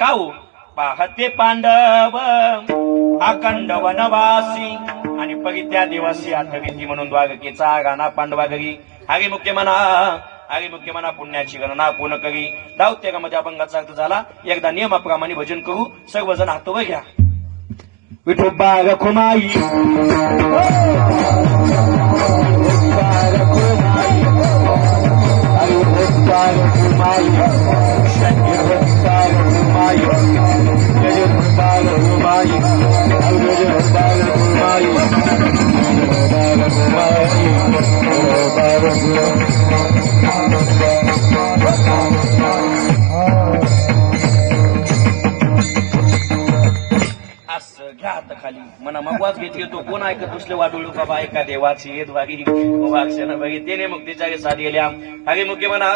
काऊ? पाहते पांडव. अखंड वनवासी. आणि पगित्या देवासी आठवीती म्हणून द्वागकीचा गाणा पांडवा घरी. हरी मुख्य म्हणा हरी मुख्य म्हणा पुण्याची गणना कोण करी? दावत्यामध्ये अभंगाचा अर्थ झाला? एकदा नियमाप्रमाणे भजन करू. सर्वजण हातोवर घ्या. विठोबा रखुमाई. खाली. मना मगवाच घेत तो कोण ऐकत बसले वाडोळू बाबा ऐका देवाची येत वागी वाक्षण बघी तेने मग तिच्या साथ गेल्या हरी मुख्य म्हणा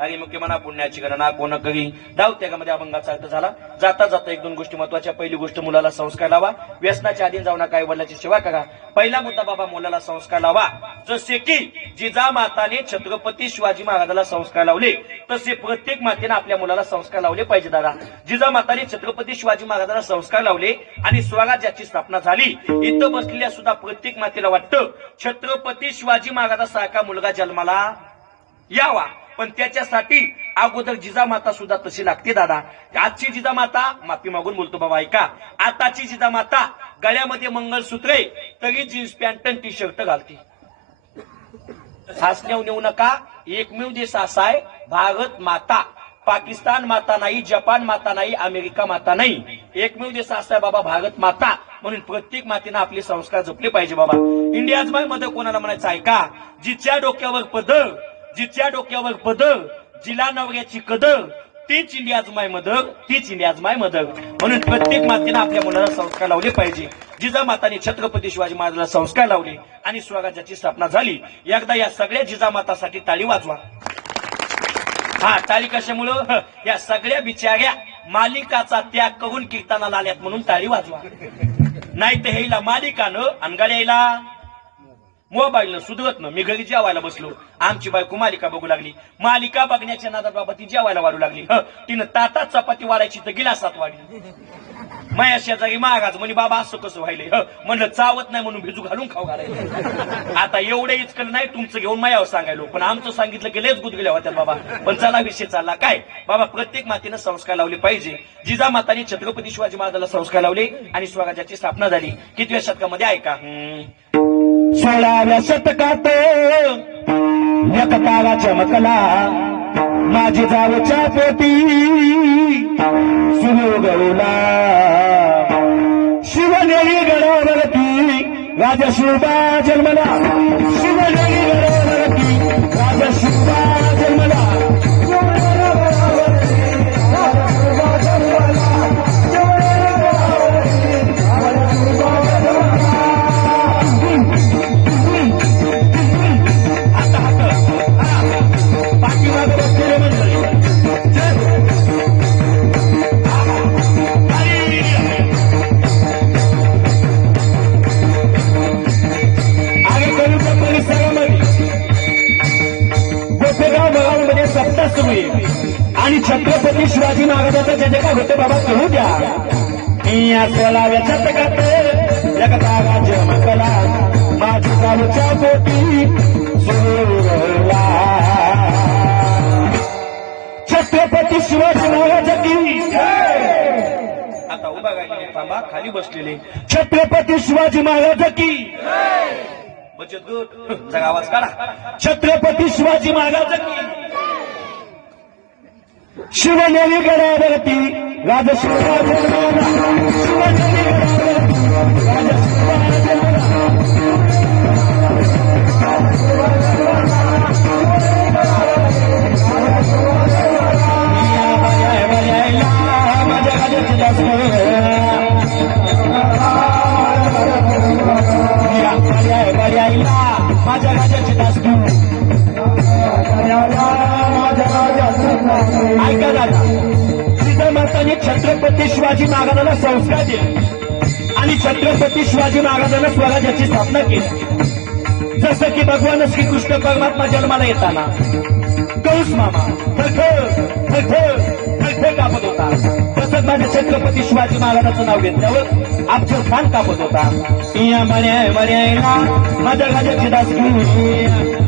हरी मुख्य म्हणा पुण्याची गणना कोण करी दावत्यागामध्ये अभंगाचा अर्थ झाला. जाता जाता एक दोन गोष्टी महत्त्वाच्या पहिली गोष्ट मुलाला संस्कार लावा. व्यसनाच्या आधी जाऊ नका वडिलाची सेवा करा. पहिला मुद्दा बाबा मुलाला संस्कार लावा. जसे की जिजा माताने छत्रपती शिवाजी महाराजाला संस्कार लावले तसे प्रत्येक मातेने आपल्या मुलाला संस्कार लावले पाहिजे दादा. जिजा माताने छत्रपती शिवाजी महाराजाला संस्कार लावले आणि स्वराज्याची स्थापना झाली. इथं बसलेल्या सुद्धा प्रत्येक मातेला वाटतं छत्रपती शिवाजी महाराजासारखा मुलगा जन्माला यावा. पण त्याच्यासाठी अगोदर जिजामाता सुद्धा तशी लागते दादा. आजची जिजामाता माफी मागून बोलतो बाबा ऐका. आताची जिजामाता गळ्यामध्ये मंगळसूत्रे तरी जीन्स पॅन्ट आणि टी शर्ट घालते. हसण्यावर नेऊ नका. एकमेव देश असा आहे भारत माता. पाकिस्तान माता नाही जपान माता नाही अमेरिका माता नाही. एकमेव देश असा आहे बाबा भारत माता. म्हणून प्रत्येक मातेनं आपले संस्कार जपले पाहिजे बाबा. इंडियाज बायमध्ये कोणाला म्हणायचं आहे का जिच्या डोक्यावर पदर जिच्या डोक्यावर पदर जिला नवऱ्याची कदर तीच इंडियाज माय मदर तीच इंडियाज माय मदर. म्हणून प्रत्येक मातेनं आपल्या मुलाला संस्कार लावले पाहिजे. जिजामाताने छत्रपती शिवाजी महाराजांना संस्कार लावले आणि स्वराज्याची स्थापना झाली. एकदा या सगळ्या जिजामातासाठी टाळी वाजवा. हा टाळी कशामुळं? या सगळ्या बिचाऱ्या मालिकाचा त्याग करून कीर्तनाला आल्यात म्हणून टाळी वाजवा. नाही तर हेला मालिकानं अनगाड यायला मोबाईलनं सुधरत मी घरी जेवायला बसलो. आमची बायको मालिका बघू लागली. मालिका बघण्याच्या नादात बाबा ती जेवायला वाढू लागली. ह, तिनं ताटात चपाती वाढायची तर गिलासात वाढली. माया शेजारी महाराज म्हणे बाबा असं कसं व्हायलंय? ह, म्हणलं चावत नाही म्हणून भिजू घालून खाऊ घालायचं आता एवढं इचकल नाही तुमचं घेऊन मायावर सांगायलो पण आमचं सांगितलं की लेच गुदगुल्या होत्या बाबा. पण चला विषय चालला. काय? बाबा प्रत्येक मातेनं संस्कार लावले पाहिजे. जिजा माताने छत्रपती शिवाजी महाराजाला संस्कार लावले आणि स्वराज्याची स्थापना झाली. कितव्या शतकामध्ये? ऐका. सोळाव्या शतकात एक चमकला. माझी जावच्या पोटी सुरू गळूला. शिवनेरी गडावरती राजा शिवबा जन्मला. शिव बाबा करू द्या. माझी चालूच्या पोटी सुरला. छत्रपती शिवाजी महाराज की आता उभा थांबा खाली बसलेले. छत्रपती शिवाजी महाराज की बचत गट जरा आवाज काढा. छत्रपती शिवाजी महाराज की शिवनेरी गडावरती राजा शिवनेरी गडावरती माझ्या राजाची दास माझ्या राजा सीतामाताने छत्रपती शिवाजी महाराजांना संस्कार दिले. आणि छत्रपती शिवाजी महाराजांना स्वराज्याची स्थापना केली. जसं की भगवान श्रीकृष्ण परमात्मा जन्माला येताना कंस मामा थरथर थरथर थरथर कापत होता. तसंच माझ्या छत्रपती शिवाजी महाराजांचं नाव घेतल्यावर अफजल खान कापत होता. या मर्या मर्यायला माझ्या राजाची दासकी.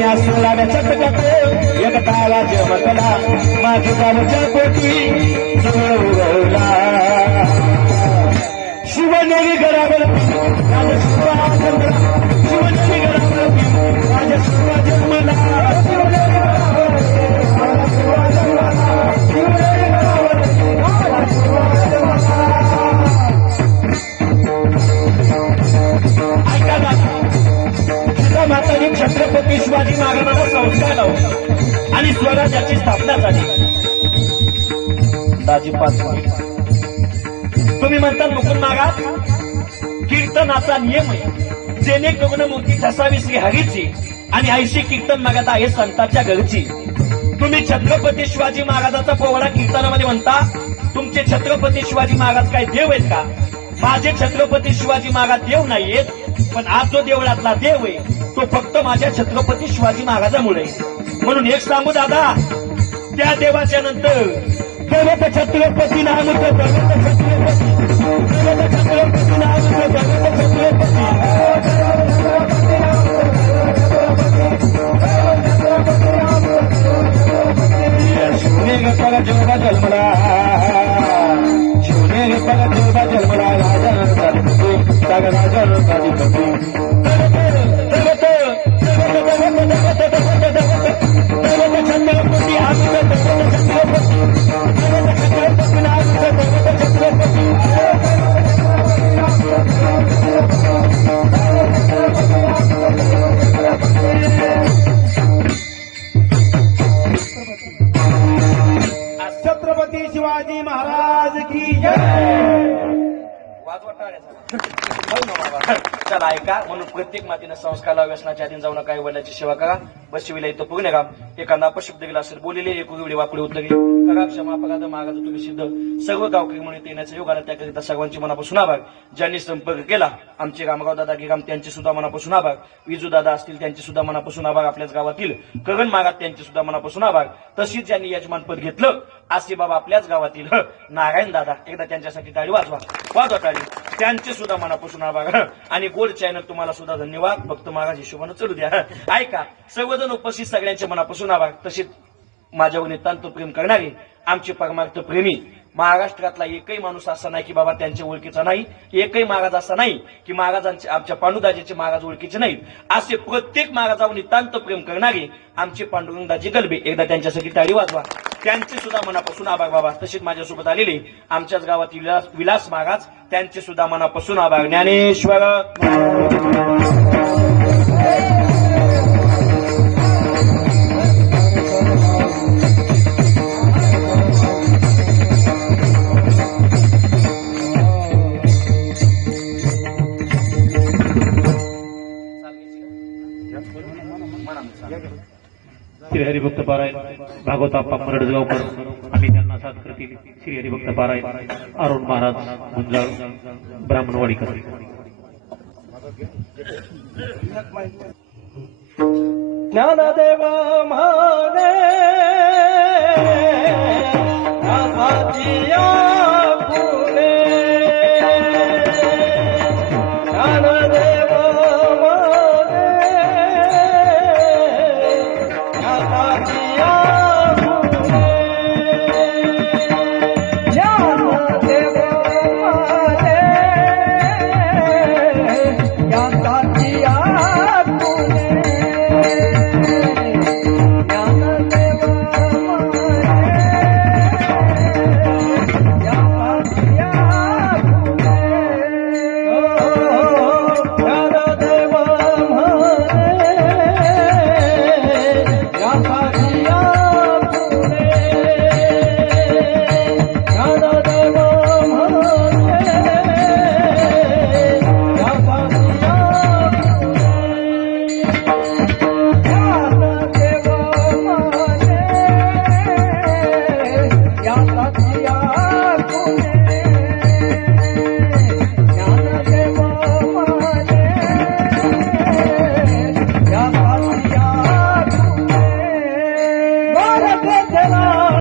या सोळाव्याच्या टकात एक तारा जमकला माझी गावच्या पोटी जवळ उगवला छत्रपती शिवाजी महाराजांना संस्कार लावला आणि स्वराज्याची स्थापना झाली. दाजी पाच तुम्ही म्हणता मुकुंद महाराज कीर्तनाचा नियम आहे. जेणेकरून मूर्ती ठसावी श्री हरीची आणि ऐशी कीर्तन मागत आहे संतांच्या घरची. तुम्ही छत्रपती शिवाजी महाराजाचा पोवाडा कीर्तनामध्ये म्हणता. तुमचे छत्रपती शिवाजी महाराज काय देव आहेत का? माझे छत्रपती शिवाजी महाराज देव नाहीयेत पण आज जो देवळातला देव आहे तो फक्त माझ्या छत्रपती शिवाजी महाराजामुळे म्हणून एक सांगू दादा त्या देवाच्या नंतर दैवत छत्रपती नाम होतं, छत्रपती दैवत छत्रपती नाम होतं, छत्रपती. जन्मला शिवने गप्पा जेव्हा जन्मला राजा चालू सगळा राजा चालू दैवत दैवत दैवत दैवत दैवत दैवत छत्रपती आमचं दैवत छत्रपती दैवत छत्रपती आमचं दैवत छत्रपती छत्रपती शिवाजी महाराज की जय चला ऐका म्हणून प्रत्येक मातीनं संस्कार लावा व्यसनाच्या आधी जाऊ नका वडिलांची सेवा करा. बसविला इथं पूर्ण काम एखादा अपशब्द गेला असेल बोललेले एक वेळी वाकडे उतरले करा क्षमा अपघात मागाचा तुम्ही सिद्ध. सर्व गावकरी म्हणून येण्याचा योग आला त्याकरिता सर्वांची मनापासून आभार. ज्यांनी संपर्क केला आमचे रामगाव दादा गिराम त्यांचे सुद्धा मनापासून आभार. विजू दादा असतील त्यांचे सुद्धा मनापासून आभार. आपल्याच गावातील करण मागात त्यांचे सुद्धा मनापासून आभार. तशीच ज्यांनी यजमानपद घेतलं असे बाबा आपल्याच गावातील नारायण दादा एकदा त्यांच्यासाठी टाळी वाजवा. वाजवा टाळी त्यांचे सुद्धा मनापासून आभार. आणि गोल्ड चॅनल तुम्हाला सुद्धा धन्यवाद. फक्त महाराज हिशोबानं चढू द्या. ऐका सर्वजण उपस्थित सगळ्यांच्या मनापासून आभार. तसेच माझ्यावर नितांत प्रेम करणारे आमचे परमार्थ प्रेमी महाराष्ट्रातला एकही माणूस असा नाही की बाबा त्यांच्या ओळखीचा नाही एकही महाराज असा नाही की महाराजांचे आमच्या पांडुदाजीचे महाराज ओळखीचे नाहीत. असे प्रत्येक महाराजावर नितांत प्रेम करणारे आमचे पांडुरंगदाजी गलबे. एकदा त्यांच्यासाठी टाळी वाजवा. त्यांचे सुद्धा मनापासून आभार बाबा. तसेच माझ्यासोबत आलेले आमच्याच गावातील विलास विलास महाराज त्यांचे सुद्धा मनापासून आभार. ज्ञानेश्वर. श्री हरिभक्त पारायण भागवत आप्पा मरडगावकर आम्ही त्यांना साथ करतील. श्री हरिभक्त पारायण अरुण महाराज गुंजाळ ब्राह्मणवाडीकर. ज्ञानदेवा महादेव